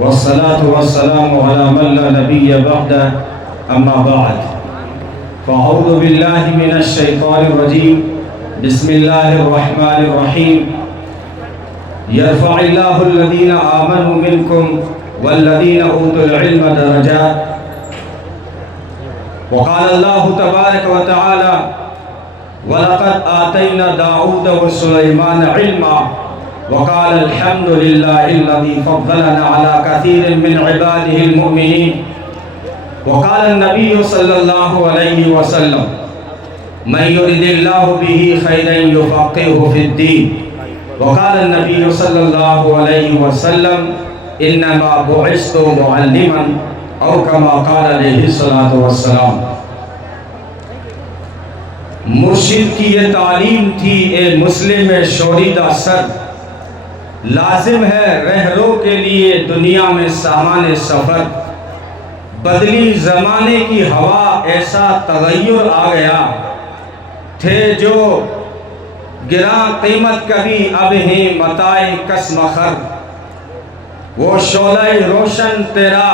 والصلاة والسلام على من لا نبي بعده أما بعد فأعوذ بالله من الشيطان الرجيم بسم الله الرحمن الرحيم يرفع الله الذين آمنوا منكم والذين أوتوا العلم درجات وقال الله تبارك وتعالى ولقد آتينا داود وسليمان علما وقال الحمد لله الذي فضلنا على كثير من عباده المؤمنين وقال النبي صلى الله عليه وسلم من يرد الله به خيرا يفقهه في الدين وقال النبي صلى الله عليه وسلم انما بعثت معلما او كما قال عليه الصلاة والسلام۔ مرشد کی یہ تعلیم تھی اے مسلم شوریدہ سر، لازم ہے رہرو کے لیے دنیا میں سامان سفر، بدلی زمانے کی ہوا ایسا تغیر آ گیا، تھے جو گراں قیمت کبھی اب ہیں متاع کس مخر، وہ شعلہ روشن تیرا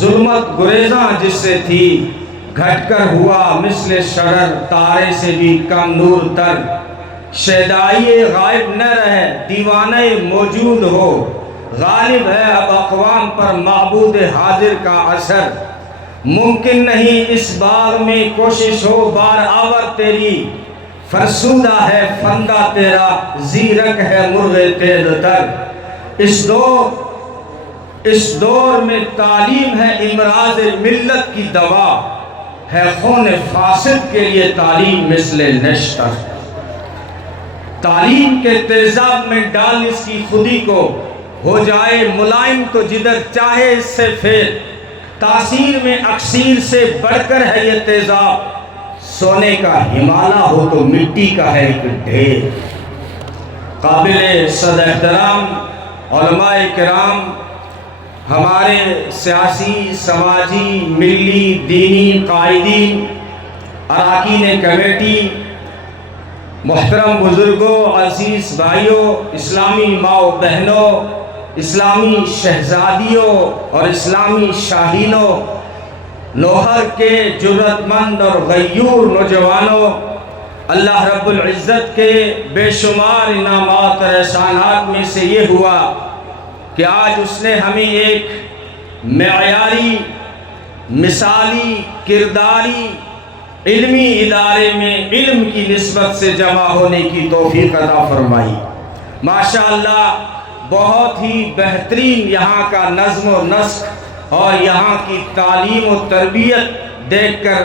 ظلمت گریزاں جس سے تھی، گھٹ کر ہوا مثل شرر تارے سے بھی کم نور تر، شیدائی غائب نہ رہے دیوانہ موجود ہو، غالب ہے اب اقوام پر معبود حاضر کا اثر، ممکن نہیں اس باغ میں کوشش ہو بار آور تیری، فرسودہ ہے فندہ تیرا زیرک ہے مرغ تیز تر۔ اس دور میں تعلیم ہے امراض ملت کی دوا، ہے خون فاسد کے لیے تعلیم مثل نشتر، تعلیم کے تیزاب میں ڈال اس کی خودی کو، ہو جائے ملائم تو جدھر چاہے اس سے پھیر، تاثیر میں اکسیر سے بڑھ کر ہے یہ تیزاب، سونے کا ہمالہ ہو تو مٹی کا ہے ایک ڈھیر۔ قابل صد احترام علماء کرام، ہمارے سیاسی، سماجی، ملی، دینی قائدین، اراکین کمیٹی، محترم بزرگوں، عزیز بھائیوں، اسلامی ماؤں بہنوں، اسلامی شہزادیوں اور اسلامی شاہینوں، نوہر کے جرأت مند اور غیور نوجوانوں، اللہ رب العزت کے بے شمار انعامات اور احسانات میں سے یہ ہوا کہ آج اس نے ہمیں ایک معیاری، مثالی، کرداری، علمی ادارے میں علم کی نسبت سے جمع ہونے کی توفیق عطا فرمائی۔ ماشاءاللہ بہت ہی بہترین یہاں کا نظم و نسق اور یہاں کی تعلیم و تربیت دیکھ کر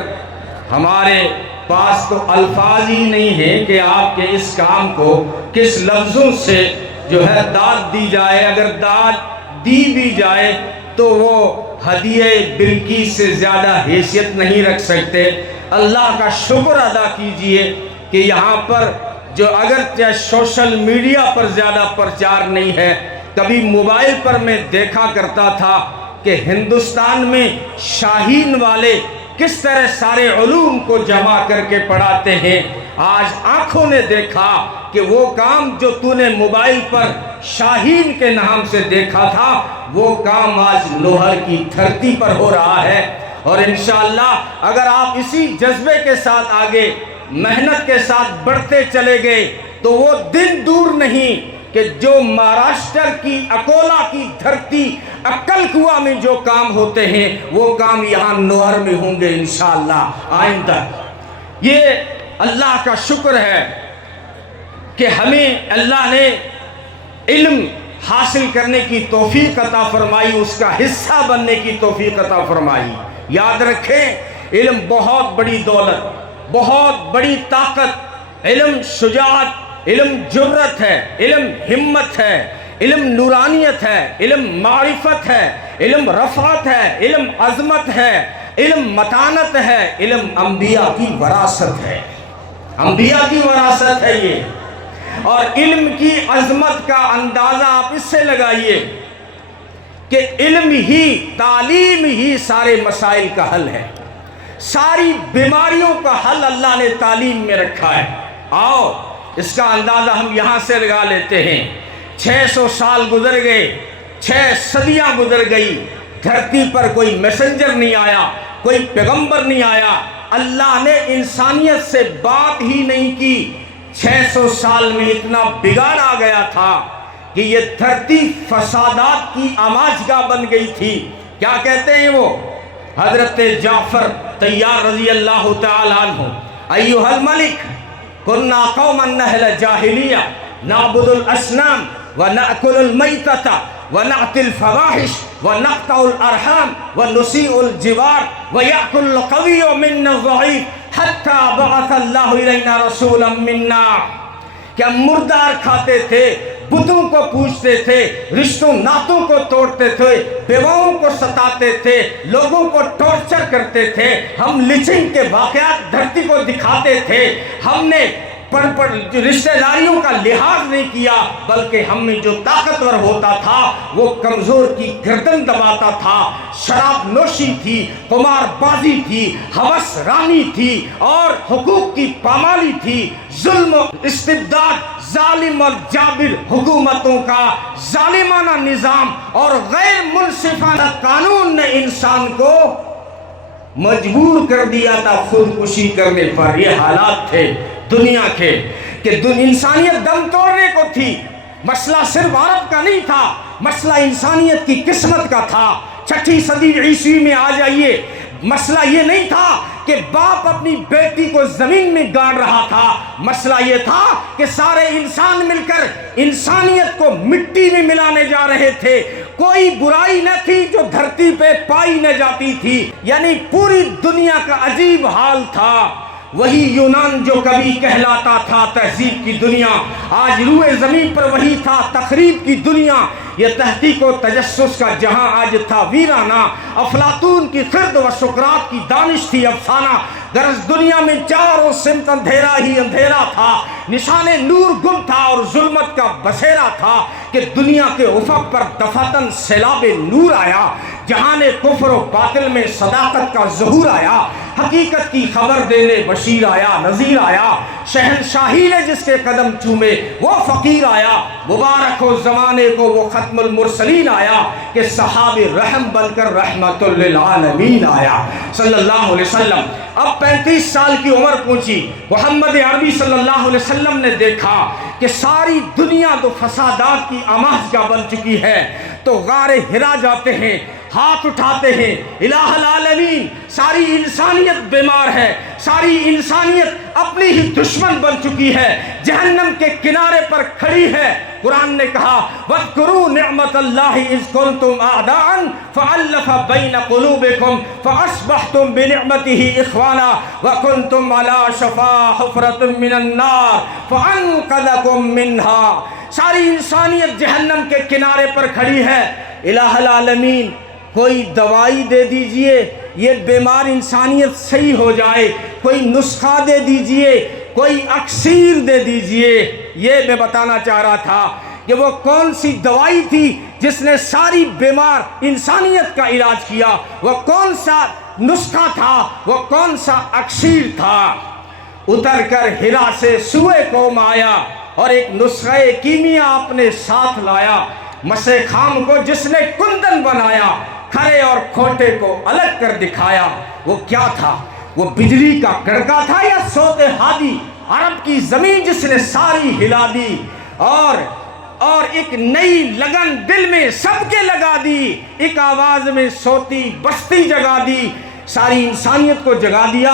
ہمارے پاس تو الفاظ ہی نہیں ہیں کہ آپ کے اس کام کو کس لفظوں سے جو ہے داد دی جائے، اگر داد دی بھی جائے تو وہ ہدیہ بلقیس سے زیادہ حیثیت نہیں رکھ سکتے۔ اللہ کا شکر ادا کیجئے کہ یہاں پر جو اگرچہ سوشل میڈیا پر زیادہ پرچار نہیں ہے، کبھی موبائل پر میں دیکھا کرتا تھا کہ ہندوستان میں شاہین والے کس طرح سارے علوم کو جمع کر کے پڑھاتے ہیں۔ آج آنکھوں نے دیکھا کہ وہ کام جو تو نے موبائل پر شاہین کے نام سے دیکھا تھا، وہ کام آج نوہر کی دھرتی پر ہو رہا ہے، اور انشاءاللہ اگر آپ اسی جذبے کے ساتھ آگے محنت کے ساتھ بڑھتے چلے گئے تو وہ دن دور نہیں کہ جو مہاراشٹر کی اکولا کی دھرتی اکل کنواں میں جو کام ہوتے ہیں وہ کام یہاں نوہر میں ہوں گے انشاءاللہ آئندہ۔ یہ اللہ کا شکر ہے کہ ہمیں اللہ نے علم حاصل کرنے کی توفیق عطا فرمائی، اس کا حصہ بننے کی توفیق عطا فرمائی۔ یاد رکھیں علم بہت بڑی دولت، بہت بڑی طاقت، علم شجاعت، علم جرأت ہے، علم ہمت ہے، علم نورانیت ہے، علم معرفت ہے، علم رفعت ہے، علم عظمت ہے، علم متانت ہے، علم انبیاء کی وراثت ہے، انبیاء کی وراثت ہے یہ۔ اور علم کی عظمت کا اندازہ آپ اس سے لگائیے کہ علم ہی، تعلیم ہی سارے مسائل کا حل ہے، ساری بیماریوں کا حل اللہ نے تعلیم میں رکھا ہے۔ آؤ اس کا اندازہ ہم یہاں سے لگا لیتے ہیں۔ 600 سال گزر گئے، 6 صدیاں گزر گئی، دھرتی پر کوئی میسنجر نہیں آیا، کوئی پیغمبر نہیں آیا، اللہ نے انسانیت سے بات ہی نہیں کی۔ 600 سال میں اتنا بگاڑ آ گیا تھا کہ یہ دھرتی فسادات کی آماجگاہ بن گئی تھی۔ کیا کہتے ہیں وہ؟ حضرت جعفر طیار رضی اللہ تعالیٰ عنہ، ایھا الملک کنا قوما اہل جاہلیہ نعبد الاسنام ونأکل المیتۃ ونأتی الفواحش ونقطع الارحام ونسیء الجوار ویأکل القوی منا الضعیف حتی بعث اللہ الینا رسولا منا۔ کہ ہم مردار کھاتے تھے، بتوں کو پوجتے تھے، رشتوں ناتوں کو توڑتے تھے، بیواؤں کو ستاتے تھے، لوگوں کو ٹارچر کرتے تھے، ہم لچنگ کے واقعات دھرتی کو دکھاتے تھے، ہم نے رشتہ داریوں کا لحاظ نہیں کیا، بلکہ ہم میں جو طاقتور ہوتا تھا وہ کمزور کی گردن دباتا تھا۔ شراب نوشی تھی، قمار بازی تھی، ہوس رانی تھی اور حقوق کی پامالی تھی، ظلم و استبداد، ظالم اور جابر حکومتوں کا ظالمانہ نظام اور غیر منصفانہ قانون نے انسان کو مجبور کر دیا تھا خودکشی کرنے پر۔ یہ حالات تھے دنیا کے کہ انسانیت دم توڑنے کو تھی۔ مسئلہ صرف عرب کا نہیں تھا، مسئلہ انسانیت کی قسمت کا تھا۔ 6 صدی عیسوی میں آ جائیے، مسئلہ یہ نہیں تھا کہ باپ اپنی بیٹی کو زمین میں گاڑ رہا تھا، مسئلہ یہ تھا کہ سارے انسان مل کر انسانیت کو مٹی میں ملانے جا رہے تھے۔ کوئی برائی نہ تھی جو دھرتی پہ پائی نہ جاتی تھی، یعنی پوری دنیا کا عجیب حال تھا۔ وہی یونان جو کبھی کہلاتا تھا تہذیب کی دنیا، آج روئے زمین پر وہی تھا تخریب کی دنیا۔ یہ تحقیق و تجسس کا جہاں آج تھا ویرانہ، افلاطون کی خرد و سقراط کی دانش تھی افسانہ۔ غرض دنیا میں چاروں سمت اندھیرا ہی اندھیرا تھا، نشان نور گم تھا اور ظلمت کا بسیرا تھا کہ دنیا کے افق پر دفعتاً سیلاب نور آیا، جہان کفر و باطل میں صداقت کا ظہور آیا، حقیقت کی خبر دینے بشیر آیا، نذیر آیا، شہنشاہی نے جس کے قدم چومے وہ فقیر آیا، مبارک ہو زمانے کو وہ ختم المرسلین آیا کہ صحاب رحم بن کر رحمت للعالمین آیا صلی اللہ علیہ وسلم۔ اب 35 سال کی عمر پہنچی، محمد عربی صلی اللہ علیہ وسلم نے دیکھا کہ ساری دنیا تو فسادات کی آماجگاہ بن چکی ہے، تو غار ہرا جاتے ہیں، ہاتھ اٹھاتے ہیں، الہ العالمین، ساری انسانیت بیمار ہے، ساری انسانیت اپنی ہی دشمن بن چکی ہے، جہنم کے کنارے پر کھڑی ہے۔ قرآن نے کہا وَاذْكُرُوا نِعْمَةَ اللَّهِ إِذْ كُنْتُمْ أَعْدَاءً فَأَلَّفَ بَيْنَ قُلُوبِكُمْ فَأَصْبَحْتُمْ بِنِعْمَتِهِ إِخْوَانًا وَكُنْتُمْ عَلَى شَفَا حُفْرَةٍ مِّنَ النَّارِ فَأَنْقَذَكُم مِّنْهَا۔ ساری انسانیت جہنم کے کنارے پر کھڑی ہے۔ الہ العالمین کوئی دوائی دے دیجئے یہ بیمار انسانیت صحیح ہو جائے، کوئی نسخہ دے دیجئے، کوئی اکسیر دے دیجئے۔ یہ میں بتانا چاہ رہا تھا کہ وہ کون سی دوائی تھی جس نے ساری بیمار انسانیت کا علاج کیا، وہ کون سا نسخہ تھا، وہ کون سا اکسیر تھا۔ اتر کر ہرا سے سوئے قوم آیا اور ایک نسخہ کیمیا اپنے ساتھ لایا، مسے خام کو جس نے کندن بنایا، کھرے اور کھوٹے کو الگ کر دکھایا۔ وہ کیا تھا؟ وہ بجلی کا کڑکا تھا یا صوت ہادی؟ عرب کی زمین جس نے ساری ہلا دی اور ایک نئی لگن دل میں سب کے لگا دی، ایک آواز میں سوتی بستی جگا دی، ساری انسانیت کو جگا دیا۔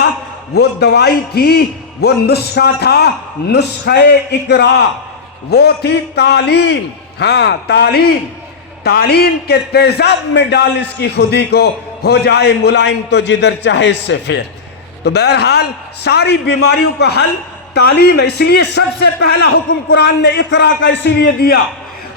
وہ دوائی تھی، وہ نسخہ تھا، نسخہ اقرا، وہ تھی تعلیم۔ ہاں تعلیم کے تیزاب میں ڈال اس کی خودی کو، ہو جائے ملائم تو جدھر چاہے اس سے پھر۔ تو بہرحال ساری بیماریوں کا حل تعلیم ہے، اس لیے سب سے پہلا حکم قرآن نے اقرا کا اسی لیے دیا۔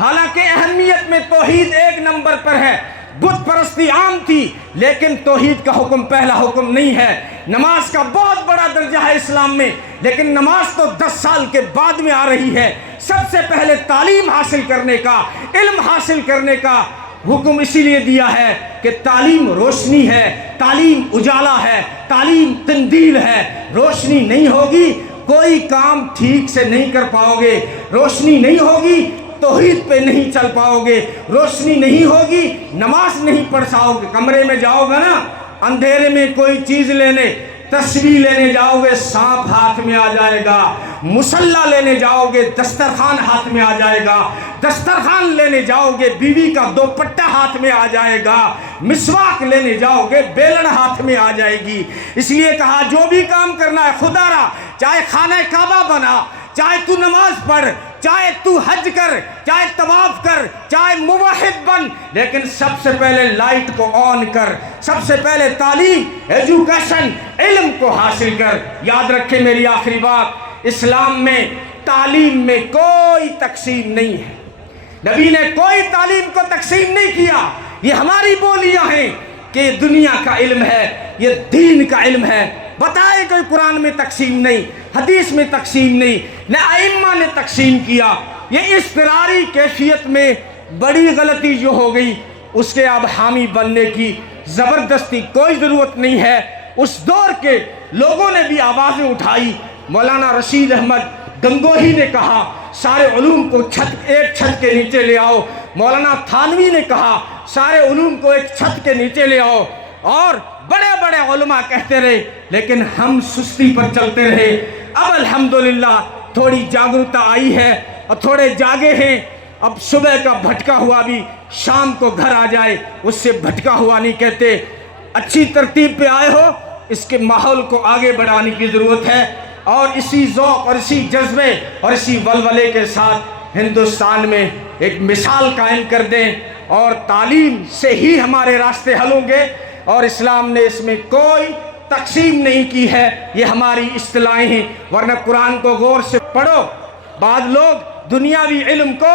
حالانکہ اہمیت میں توحید 1 نمبر پر ہے، بت پرستی عام تھی لیکن توحید کا حکم پہلا حکم نہیں ہے۔ نماز کا بہت بڑا درجہ ہے اسلام میں، لیکن نماز تو 10 سال کے بعد میں آ رہی ہے۔ سب سے پہلے تعلیم حاصل کرنے کا، علم حاصل کرنے کا حکم اسی لیے دیا ہے کہ تعلیم روشنی ہے، تعلیم اجالا ہے، تعلیم تندیل ہے۔ روشنی نہیں ہوگی کوئی کام ٹھیک سے نہیں کر پاؤ گے، روشنی نہیں ہوگی توحید پہ نہیں چل پاؤ گے، روشنی نہیں ہوگی، نماز نہیں پڑھ پاؤ گے۔ کمرے میں جاؤ گے نا، اندھیرے میں کوئی چیز لینے، تسبیح لینے جاؤ گے سانپ ہاتھ میں آ جائے گا، مصلی لینے جاؤ گے دسترخوان ہاتھ میں آ جائے گا، دسترخوان لینے جاؤ گے بیوی کا دوپٹہ ہاتھ میں آ جائے گا، مسواک لینے جاؤ گے بیلن ہاتھ میں آ جائے گی۔ اس لیے کہا جو بھی کام کرنا ہے خدا را، چاہے خانہ کعبہ بنا، چاہے تو نماز پڑھ، چاہے تو حج کر، چاہے طواف کر، چاہے موحد بن، لیکن سب سے پہلے لائٹ کو آن کر، سب سے پہلے تعلیم، ایجوکیشن، علم کو حاصل کر۔ یاد رکھیں میری آخری بات، اسلام میں تعلیم میں کوئی تقسیم نہیں ہے، نبی نے کوئی تعلیم کو تقسیم نہیں کیا۔ یہ ہماری بولیاں ہیں کہ یہ دنیا کا علم ہے، یہ دین کا علم ہے۔ بتائے کوئی قرآن میں تقسیم نہیں، حدیث میں تقسیم نہیں، نہ ائمہ نے تقسیم کیا۔ یہ اضطراری کیفیت میں بڑی غلطی جو ہو گئی، اس کے اب حامی بننے کی زبردستی کوئی ضرورت نہیں ہے۔ اس دور کے لوگوں نے بھی آوازیں اٹھائی۔ مولانا رشید احمد گنگوہی نے کہا سارے علوم کو ایک چھت کے نیچے لے آؤ، مولانا تھانوی نے کہا سارے علوم کو ایک چھت کے نیچے لے آؤ، اور بڑے بڑے علماء کہتے رہے، لیکن ہم سستی پر چلتے رہے۔ اب الحمدللہ تھوڑی جاگرتا آئی ہے اور تھوڑے جاگے ہیں۔ اب صبح کا بھٹکا ہوا بھی شام کو گھر آ جائے، اس سے بھٹکا ہوا نہیں کہتے۔ اچھی ترتیب پہ آئے ہو، اس کے ماحول کو آگے بڑھانے کی ضرورت ہے، اور اسی ذوق اور اسی جذبے اور اسی ولولے کے ساتھ ہندوستان میں ایک مثال قائم کر دیں، اور تعلیم سے ہی ہمارے راستے حل ہوں گے۔ اور اسلام نے اس میں کوئی تقسیم نہیں کی ہے، یہ ہماری اصطلاحیں ہیں، ورنہ قرآن کو غور سے پڑھو۔ بعض لوگ دنیاوی علم کو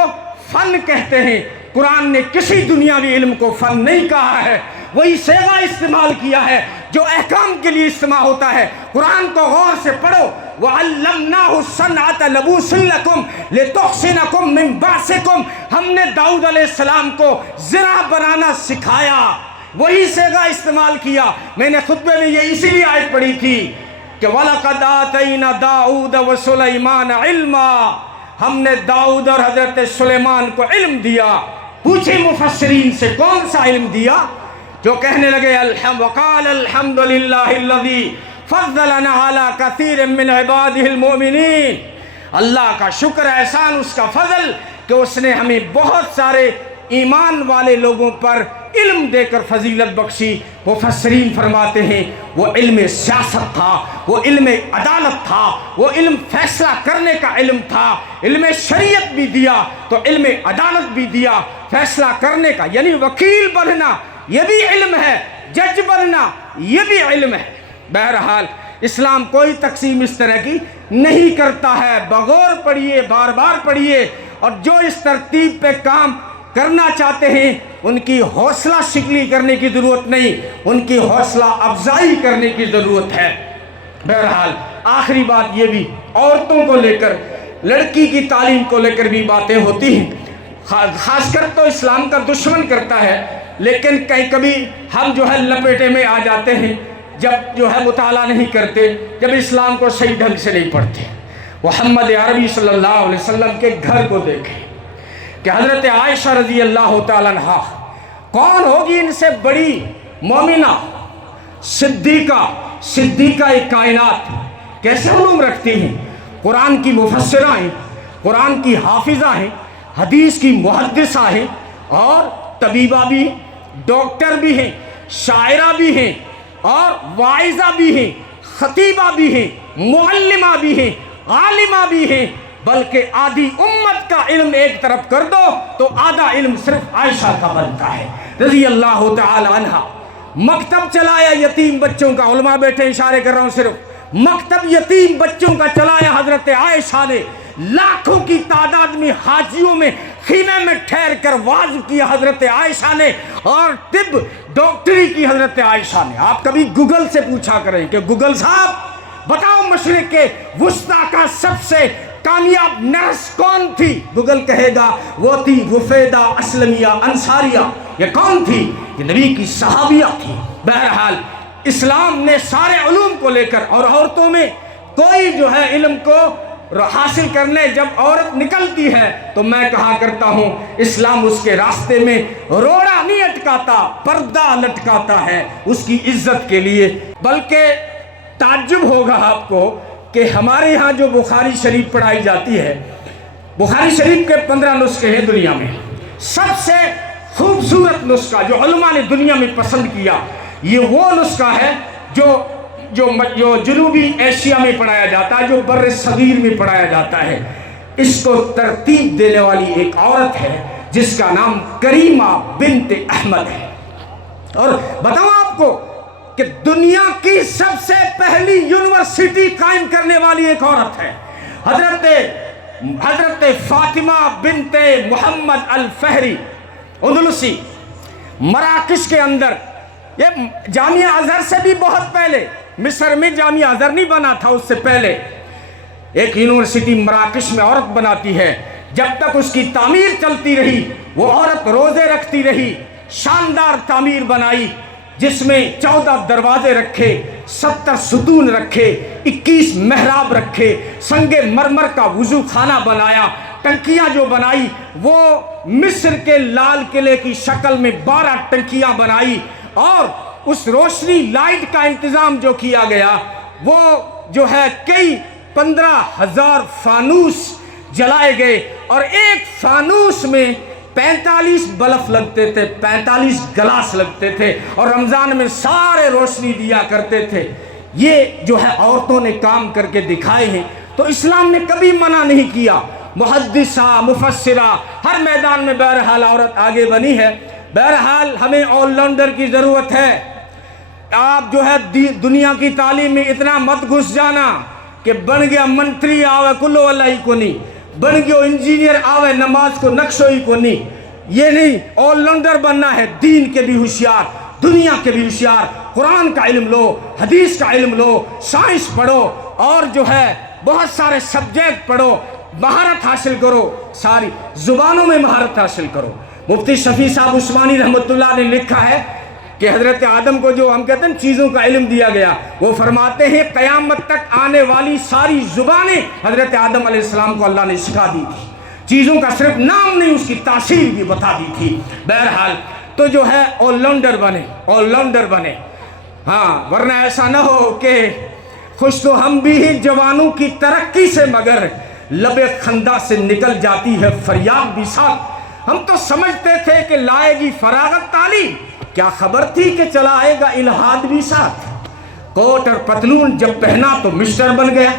فن کہتے ہیں، قرآن نے کسی دنیاوی علم کو فن نہیں کہا ہے، وہی صیغہ استعمال کیا ہے جو احکام کے لیے استعمال ہوتا ہے۔ قرآن کو غور سے پڑھو۔ وَعَلَّمْنَاهُ الصَّنْعَةَ لَبُوسٍ لَكُمْ لِتُحْصِنَكُمْ مِنْ بَأْسِكُمْ، ہم نے داؤد علیہ السلام کو زرع بنانا سکھایا، وہی صیغہ استعمال کیا۔ میں نے خطبے میں یہ اسی لیے آیت پڑھی تھی کہ وَلَقَدْ آتَيْنَا دَاؤُدَ وَسُلَيْمَانَ عِلْمًا، ہم نے داؤد اور حضرت سلیمان کو علم دیا۔ پوچھے مفسرین سے کون سا علم دیا؟ جو کہنے لگے وَقَالَ الْحَمْدُ لِلَّهِ الَّذِي فَضَّلَنَا عَلَى كَثِيرٍ مِّنْ عِبَادِهِ الْمُؤْمِنِينَ، اللہ کا شکر احسان، اس کا فضل کہ اس نے ہمیں بہت سارے ایمان والے لوگوں پر علم دے کر فضیلت بخشی۔ مفسرین فرماتے ہیں وہ علم سیاست تھا، وہ علم عدالت تھا، وہ علم فیصلہ کرنے کا علم تھا۔ علم شریعت بھی دیا تو علم عدالت بھی دیا، فیصلہ کرنے کا، یعنی وکیل بننا یہ بھی علم ہے، جج بننا یہ بھی علم ہے۔ بہرحال اسلام کوئی تقسیم اس طرح کی نہیں کرتا ہے، بغور پڑھیے، بار بار پڑھیے، اور جو اس ترتیب پہ کام کرنا چاہتے ہیں ان کی حوصلہ شکنی کرنے کی ضرورت نہیں، ان کی حوصلہ افزائی کرنے کی ضرورت ہے۔ بہرحال آخری بات یہ بھی، عورتوں کو لے کر، لڑکی کی تعلیم کو لے کر بھی باتیں ہوتی ہیں، خاص کر تو اسلام کا دشمن کرتا ہے، لیکن کہیں کبھی ہم جو ہے لپیٹے میں آ جاتے ہیں جب جو ہے مطالعہ نہیں کرتے، جب اسلام کو صحیح ڈھنگ سے نہیں پڑھتے۔ محمد عربی صلی اللہ علیہ وسلم کے گھر کو دیکھیں کہ حضرت عائشہ رضی اللہ تعالیٰ عنہا کون ہوگی ان سے بڑی مومنہ، صدیقہ کائنات، کیسے علوم رکھتی ہیں، قرآن کی مفسرہ ہیں، قرآن کی حافظہ ہیں، حدیث کی محدثہ ہیں، اور طبیبہ بھی ہیں، ڈاکٹر بھی ہیں، شاعرہ بھی ہیں، اور واعظہ بھی ہیں، خطیبہ بھی ہیں، معلمہ بھی ہیں، عالمہ بھی ہیں، بلکہ آدھی امت کا علم ایک طرف کر دو تو آدھا علم صرف عائشہ کا بنتا ہے رضی اللہ تعالی عنہ۔ مکتب چلایا یتیم بچوں کا، علماء بیٹھے اشارے کر رہا ہوں صرف، مکتب یتیم بچوں کا چلایا حضرت عائشہ نے، لاکھوں کی تعداد میں حاجیوں میں خیمے میں ٹھہر کر واعظ کیا حضرت عائشہ نے، اور طب ڈاکٹری کی حضرت عائشہ نے۔ آپ کبھی گوگل سے پوچھا کریں کہ گوگل صاحب بتاؤ مشرق کے وسطیٰ کا سب سے کامیاب نرس کون تھی؟ گوگل کہے گا وہ تھی رفیدہ اسلمیہ انصاریہ۔ یہ کون تھی؟ یہ نبی کی صحابیہ تھی۔ بہرحال اسلام نے سارے علوم کو لے کر، اور عورتوں میں کوئی جو ہے علم کو حاصل کرنے جب عورت نکلتی ہے تو میں کہا کرتا ہوں اسلام اس کے راستے میں روڑا نہیں اٹکاتا، پردہ لٹکاتا ہے اس کی عزت کے لیے۔ بلکہ تعجب ہوگا آپ کو کہ ہمارے یہاں جو بخاری شریف پڑھائی جاتی ہے، بخاری شریف کے 15 نسخے ہیں دنیا میں، سب سے خوبصورت نسخہ جو علماء نے دنیا میں پسند کیا یہ وہ نسخہ ہے جو جنوبی ایشیا میں پڑھایا جاتا ہے، جو بر صغیر میں پڑھایا جاتا ہے۔ اس کو ترتیب دینے والی ایک عورت ہے جس کا نام کریمہ بنت احمد ہے۔ اور بتاؤں آپ کو کہ دنیا کی سب سے پہلی یونیورسٹی قائم کرنے والی ایک عورت ہے، حضرت فاطمہ بنت محمد الفہری اندلسی، مراکش کے اندر۔ یہ جامعہ ازہر سے بھی بہت پہلے، مصر میں جامعہ ازہر نہیں بنا تھا، اس سے پہلے ایک یونیورسٹی مراکش میں عورت بناتی ہے۔ جب تک اس کی تعمیر چلتی رہی وہ عورت روزے رکھتی رہی، شاندار تعمیر بنائی جس میں 14 دروازے رکھے، 70 ستون رکھے، 21 محراب رکھے، سنگ مرمر کا وضو خانہ بنایا، ٹنکیاں جو بنائی وہ مصر کے لال قلعے کی شکل میں 12 ٹنکیاں بنائی، اور اس روشنی لائٹ کا انتظام جو کیا گیا وہ جو ہے کئی 15,000 فانوس جلائے گئے، اور ایک فانوس میں 45 بلف لگتے تھے، 45 گلاس لگتے تھے، اور رمضان میں سارے روشنی دیا کرتے تھے۔ یہ جو ہے عورتوں نے کام کر کے دکھائے ہیں، تو اسلام نے کبھی منع نہیں کیا۔ محدثہ، مفسرہ، ہر میدان میں بہرحال عورت آگے بنی ہے۔ بہرحال ہمیں آل راؤنڈر کی ضرورت ہے۔ آپ جو ہے دنیا کی تعلیم میں اتنا مت گھس جانا کہ بن گیا منتری آوے کلو اللہ ہی کو نہیں، بن گیا انجینئر آوے نماز کو نقشوں ہی کو نہیں۔ یہ نہیں، آل راؤنڈر بننا ہے، دین کے بھی ہوشیار، دنیا کے بھی ہوشیار، قرآن کا علم لو، حدیث کا علم لو، سائنس پڑھو، اور جو ہے بہت سارے سبجیکٹ پڑھو، مہارت حاصل کرو، ساری زبانوں میں مہارت حاصل کرو۔ مفتی شفیع صاحب عثمانی رحمۃ اللہ نے لکھا ہے کہ حضرت آدم کو جو ہم کہتے ہیں چیزوں کا علم دیا گیا، وہ فرماتے ہیں قیامت تک آنے والی ساری زبانیں حضرت آدم علیہ السلام کو اللہ نے سکھا دی تھی، چیزوں کا صرف نام نہیں اس کی تاثیر بھی بتا دی تھی۔ بہرحال تو جو ہے آل راؤنڈر بنے، آل راؤنڈر بنے، ہاں، ورنہ ایسا نہ ہو کہ خوش تو ہم بھی ہیں جوانوں کی ترقی سے، مگر لب خندہ سے نکل جاتی ہے فریاد بھی ساتھ۔ ہم تو سمجھتے تھے کہ لائے گی فراغت تعلیم، کیا خبر تھی کہ چلا آئے گا الہاد بھی ساتھ۔ کوٹ اور پتلون جب پہنا تو مسٹر بن گیا،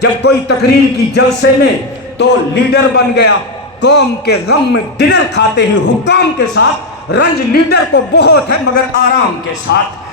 جب کوئی تقریر کی جلسے میں تو لیڈر بن گیا۔ قوم کے غم میں ڈنر کھاتے ہی حکام کے ساتھ، رنج لیڈر کو بہت ہے مگر آرام کے ساتھ۔